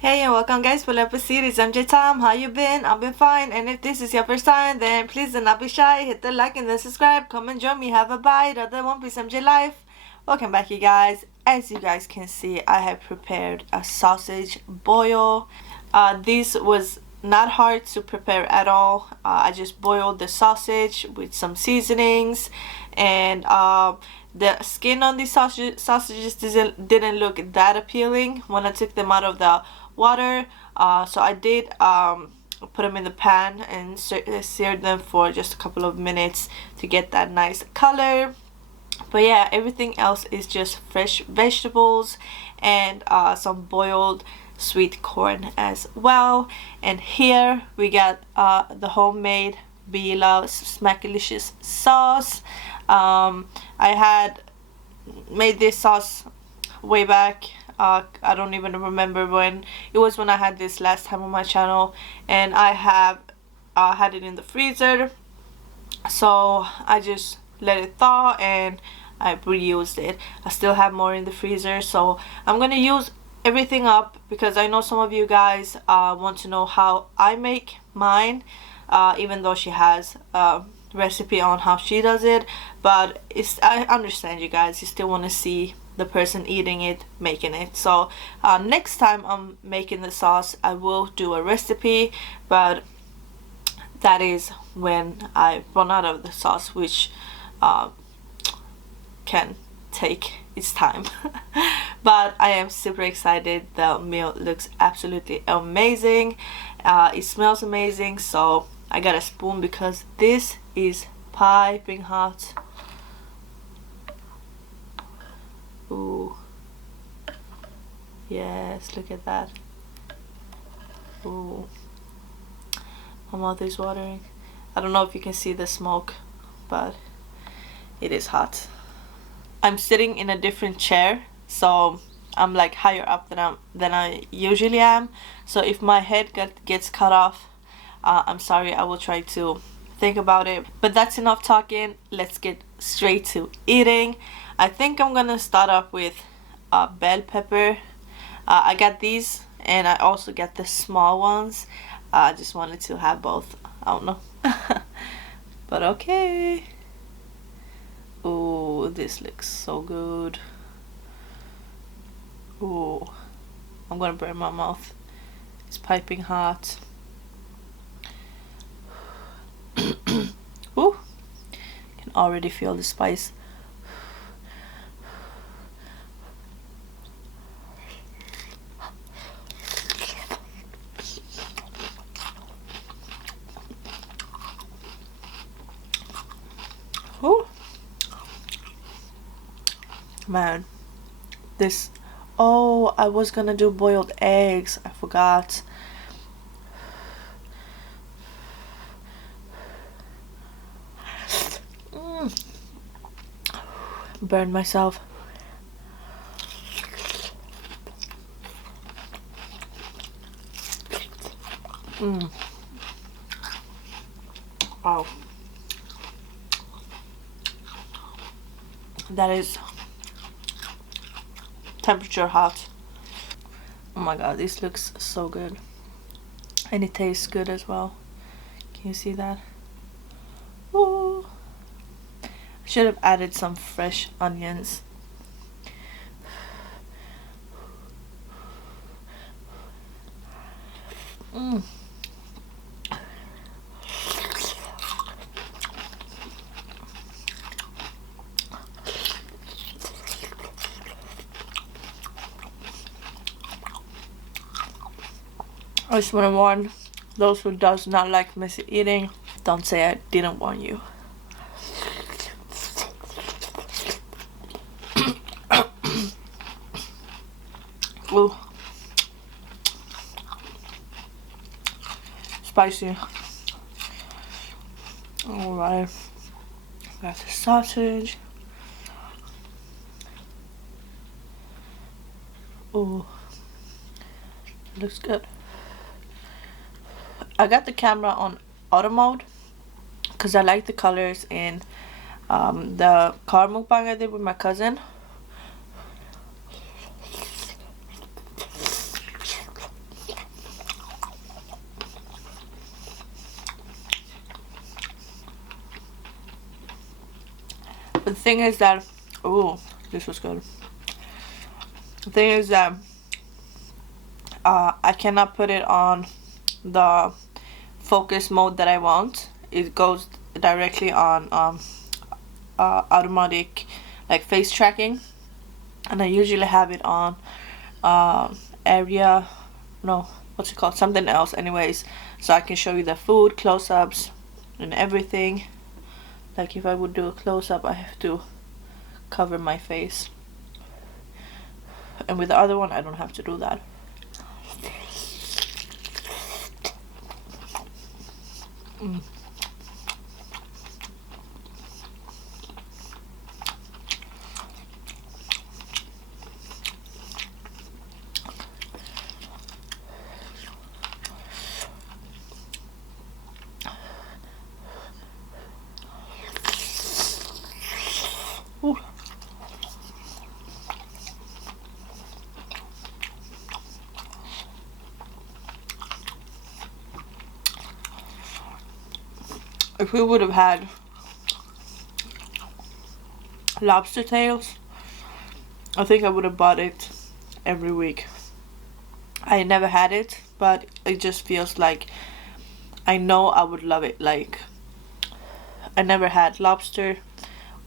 Hey and welcome guys for Leopard Series. I'm J Tom. How you been? I've been fine. And if this is your first time, then please do not be shy. Hit the like and then subscribe. Come and join me. Have a bite of the One Piece MJ life. Welcome back, you guys. As you guys can see, I have prepared a sausage boil. This was not hard to prepare at all. I just boiled the sausage with some seasonings, and the skin on these sausages didn't look that appealing when I took them out of the water. So I did put them in the pan and seared them for just a couple of minutes to get that nice color. But yeah, everything else is just fresh vegetables and some boiled sweet corn as well. And here we got the homemade BLOVE SMACKALICIOUS sauce. I had made this sauce way back. I don't even remember when. It was when I had this last time on my channel, and I have had it in the freezer, so I just let it thaw and I reused it. I still have more in the freezer, so I'm gonna use everything up because I know some of you guys want to know how I make mine, even though she has a recipe on how she does it. But I understand you guys, you still want to see the person eating it, making it. So next time I'm making the sauce, I will do a recipe, but that is when I run out of the sauce, which can take its time. But I am super excited. The meal looks absolutely amazing. It smells amazing, so I got a spoon because this is piping hot. Ooh. Yes, look at that. Ooh. My mouth is watering. I don't know if you can see the smoke, but it is hot. I'm sitting in a different chair, so I'm like higher up than I usually am. So if my head gets cut off, I'm sorry. I will try to think about it. But that's enough talking. Let's get straight to eating. I think I'm gonna start off with bell pepper. I got these, and I also got the small ones. I just wanted to have both. I don't know. But okay. Ooh, this looks so good. Ooh, I'm gonna burn my mouth. It's piping hot. Ooh, can already feel the spice. Ooh. Man, this, oh, I was gonna do boiled eggs, I forgot. Burned myself. Wow, that is temperature hot. Oh my god, this looks so good, and it tastes good as well. Can you see that? Ooh. I should have added some fresh onions. I just want to warn those who does not like messy eating, don't say I didn't warn you. Ooh. Spicy. Alright. Got the sausage. Ooh. Looks good. I got the camera on auto mode because I like the colors in the car mukbang I did with my cousin. But the thing is that, oh, this was good. The thing is that I cannot put it on the focus mode that I want. It goes directly on automatic, like face tracking, and I usually have it on area, no, what's it called, something else anyways, so I can show you the food close-ups and everything. Like if I would do a close-up, I have to cover my face, and with the other one I don't have to do that. Ooh. If we would have had lobster tails, I think I would have bought it every week. I never had it, but it just feels like I know I would love it. Like, I never had lobster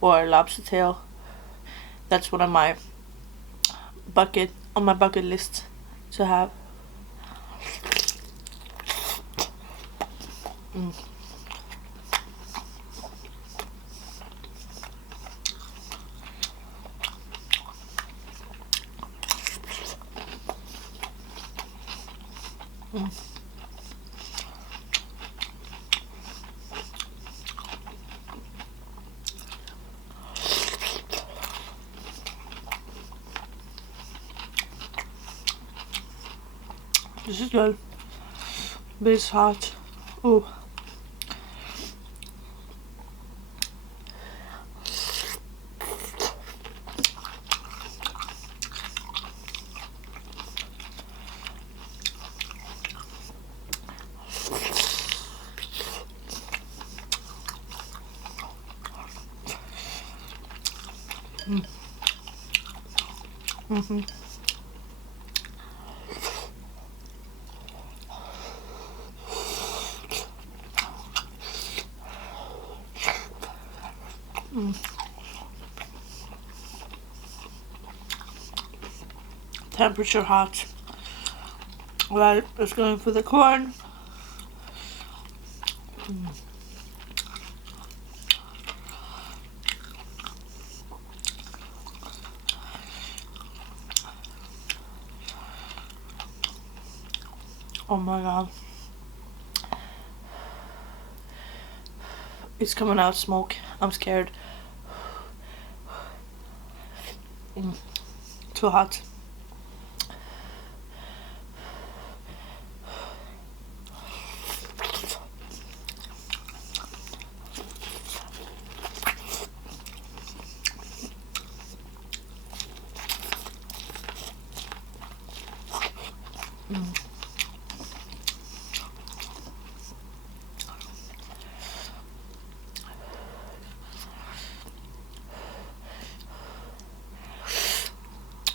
or lobster tail. That's one of my bucket list to have. This is good, but it's hot. Ooh. Temperature hot. Right, let's go in for the corn. Oh my god. It's coming out smoke. I'm scared. Too hot.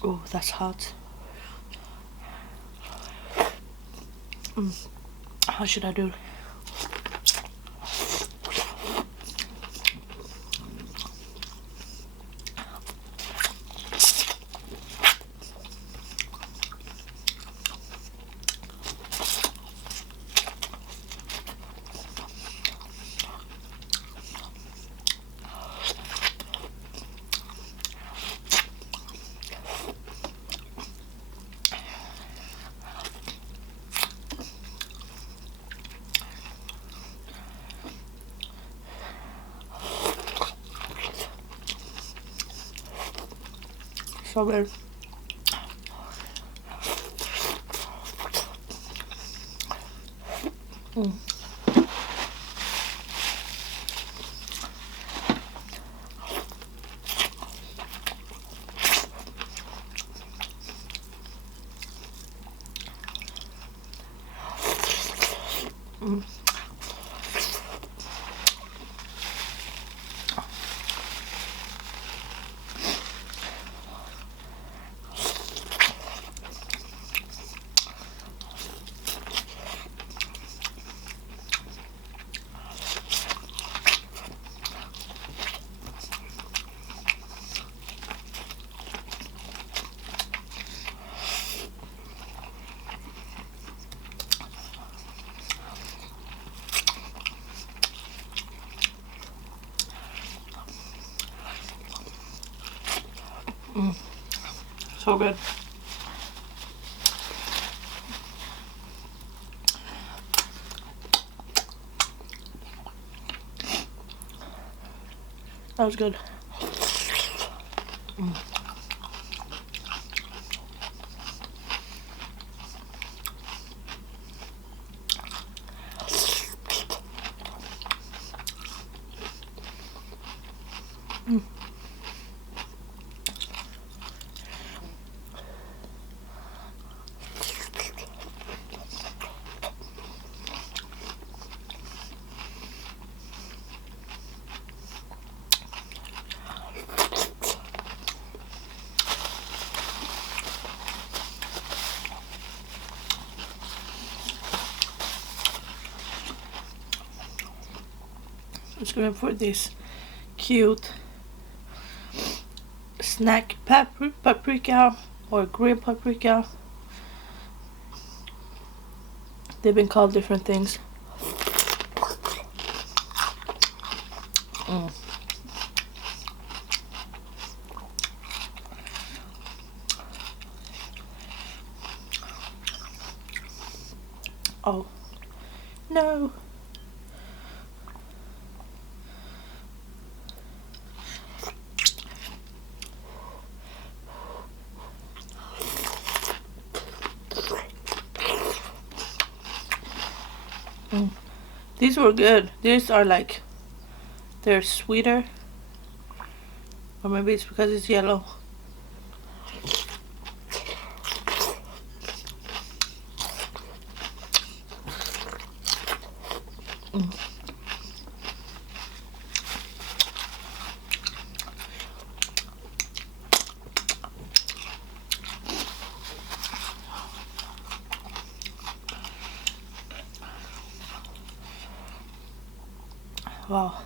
Oh, that's hot. How should I do? So good. So good. That was good. I'm just gonna put this cute snack paprika or green paprika. They've been called different things. Oh no. These were good. These are like, they're sweeter. Or maybe it's because it's yellow. Wow.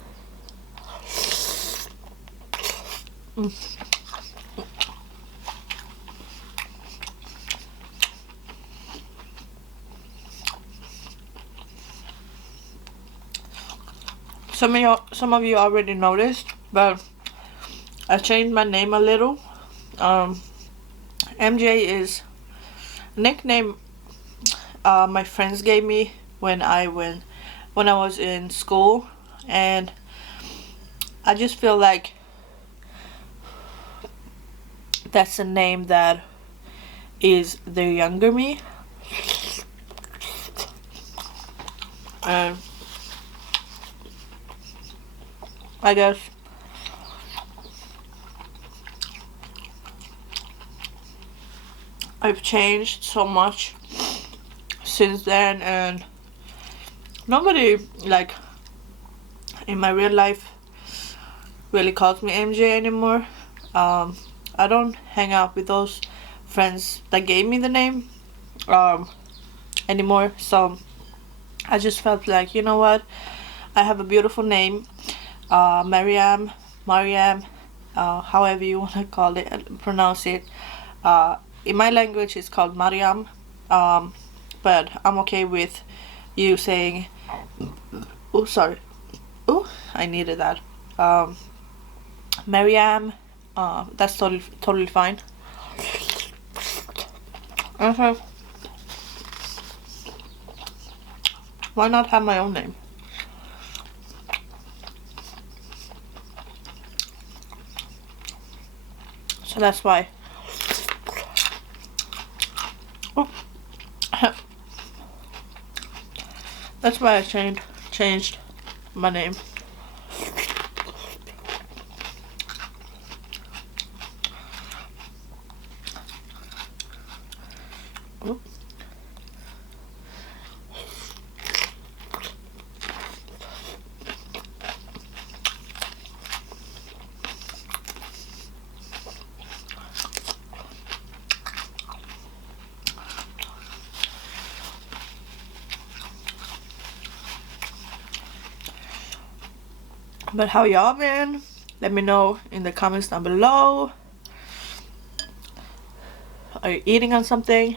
Some of you already noticed, but I changed my name a little. MJ is a nickname my friends gave me when I was in school, and I just feel like that's a name that is the younger me. And I guess I've changed so much since then, and nobody like in my real life really calls me MJ anymore. I don't hang out with those friends that gave me the name anymore, so I just felt like, you know what, I have a beautiful name, Mariam, however you want to call it, pronounce it. In my language it's called Mariam, but I'm okay with you saying, oh sorry, oh I needed that, Mariam. That's totally fine. Okay. Why not have my own name? So that's why. Oh. That's why I changed my name. But how y'all been? Let me know in the comments down below. Are you eating on something?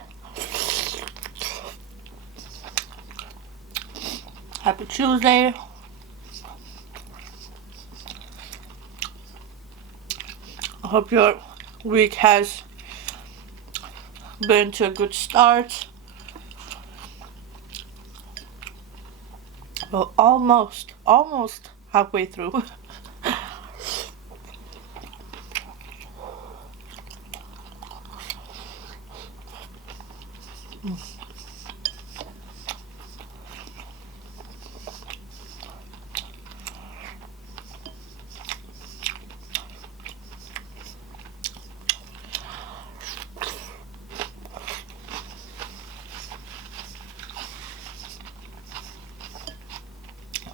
Happy Tuesday. I hope your week has been to a good start. Well, almost halfway through.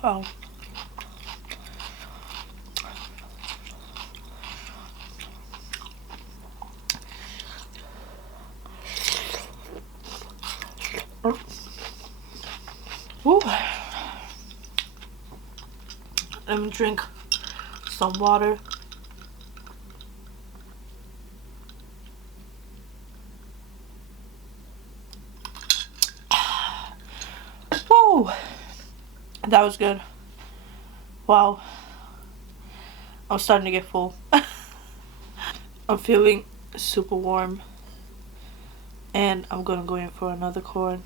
Wow. Ooh. Let me drink some water. Woo! That was good. Wow. I'm starting to get full. I'm feeling super warm. And I'm gonna go in for another corn.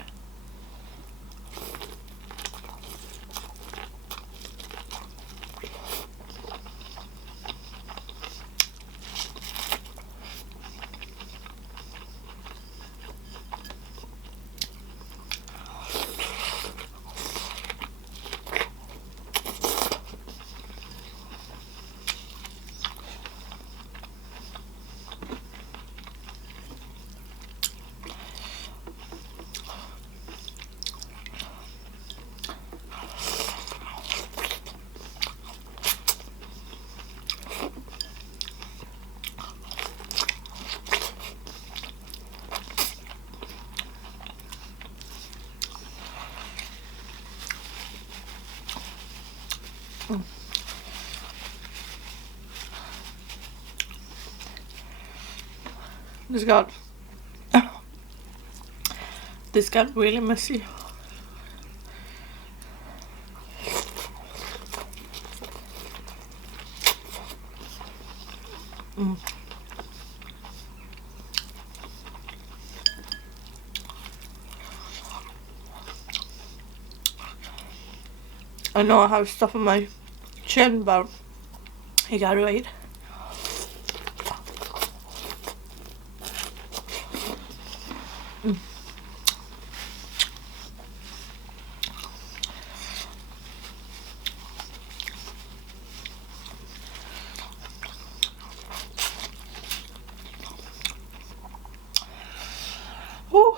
This got really messy. I know I have stuff on my chin, but you gotta wait. Woo.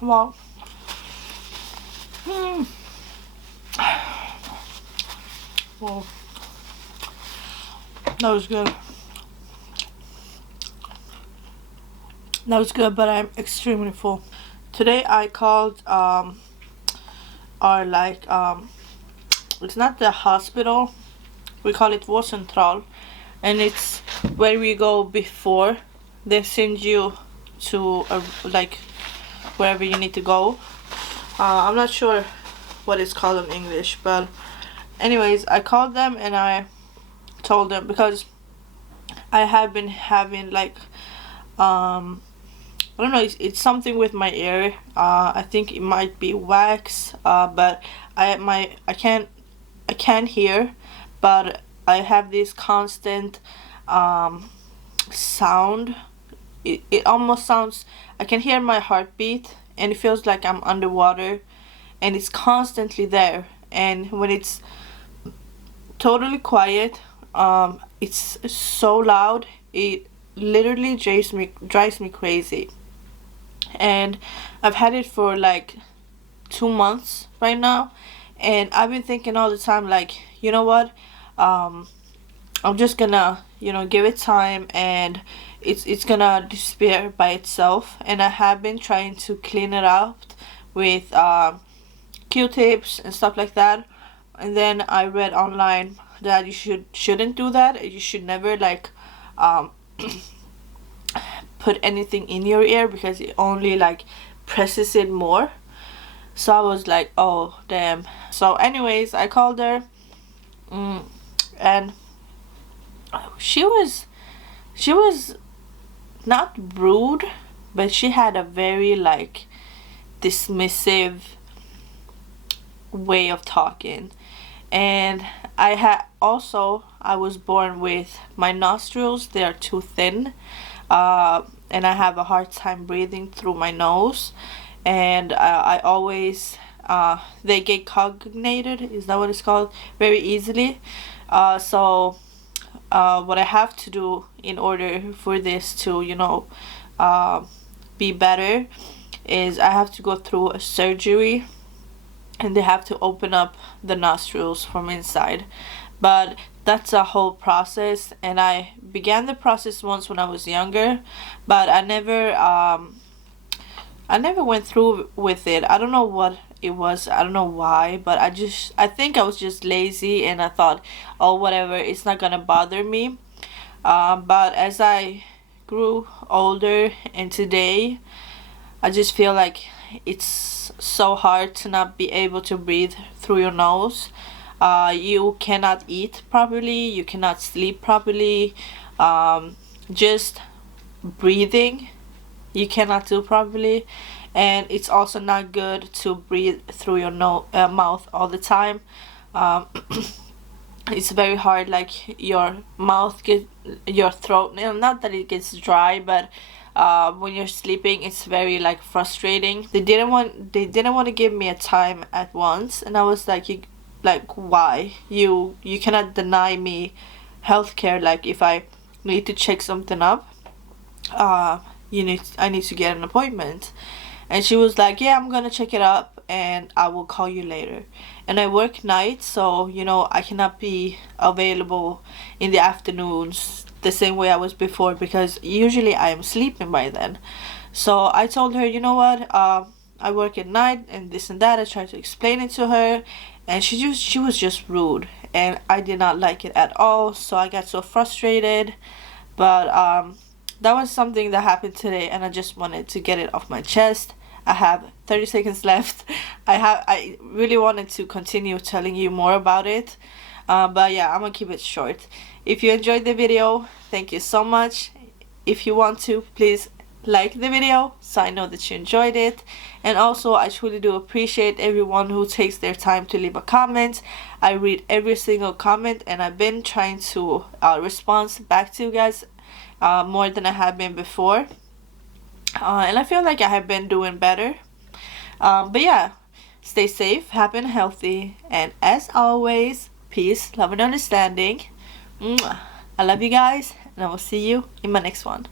Wow. Wow. That was good. That was good, but I'm extremely full. Today I called our it's not the hospital, we call it vårdcentral, and it's where we go before they send you to like wherever you need to go. I'm not sure what it's called in English, but anyways, I called them and I told them because I have been having like I don't know, it's something with my ear. I think it might be wax, but I can't hear, but I have this constant sound. It almost sounds, I can hear my heartbeat and it feels like I'm underwater, and it's constantly there. And when it's totally quiet, it's so loud, it literally drives me crazy. And I've had it for like 2 months right now, and I've been thinking all the time, like, you know what, I'm just gonna, you know, give it time, and it's gonna disappear by itself. And I have been trying to clean it out with Q-tips and stuff like that. And then I read online that you shouldn't do that. You should never, like, put anything in your ear, because it only, like, presses it more. So I was like, oh damn. So anyways, I called her, and she was not rude, but she had a very, like, dismissive way of talking. And I was born with my nostrils, they are too thin, and I have a hard time breathing through my nose, and I always they get cognated, is that what it's called, very easily. So what I have to do in order for this to, you know, be better, is I have to go through a surgery, and they have to open up the nostrils from inside. But that's a whole process, and I began the process once when I was younger, but I never went through with it. I don't know what it was, I don't know why, but I think I was just lazy, and I thought, oh whatever, it's not gonna bother me. But as I grew older, and today I just feel like it's so hard to not be able to breathe through your nose. You cannot eat properly, you cannot sleep properly, just breathing you cannot do properly. And it's also not good to breathe through your mouth all the time. It's very hard, like, your your throat, not that it gets dry, but when you're sleeping, it's very, like, frustrating. They didn't want to give me a time at once, and I was like, why? You cannot deny me healthcare. Like, if I need to check something up, I need to get an appointment. And she was like, yeah, I'm gonna check it up and I will call you later. And I work nights, so, you know, I cannot be available in the afternoons the same way I was before, because usually I am sleeping by then. So I told her, you know what, I work at night and this and that. I tried to explain it to her, and she was just rude, and I did not like it at all. So I got so frustrated. But that was something that happened today, and I just wanted to get it off my chest. I have 30 seconds left. I really wanted to continue telling you more about it, but yeah, I'm gonna keep it short. If you enjoyed the video, thank you so much. If you want to, please like the video so I know that you enjoyed it. And also, I truly do appreciate everyone who takes their time to leave a comment. I read every single comment, and I've been trying to respond back to you guys more than I have been before, and I feel like I have been doing better. But yeah, stay safe, happy and healthy, and as always, peace, love and understanding. I love you guys, and I will see you in my next one.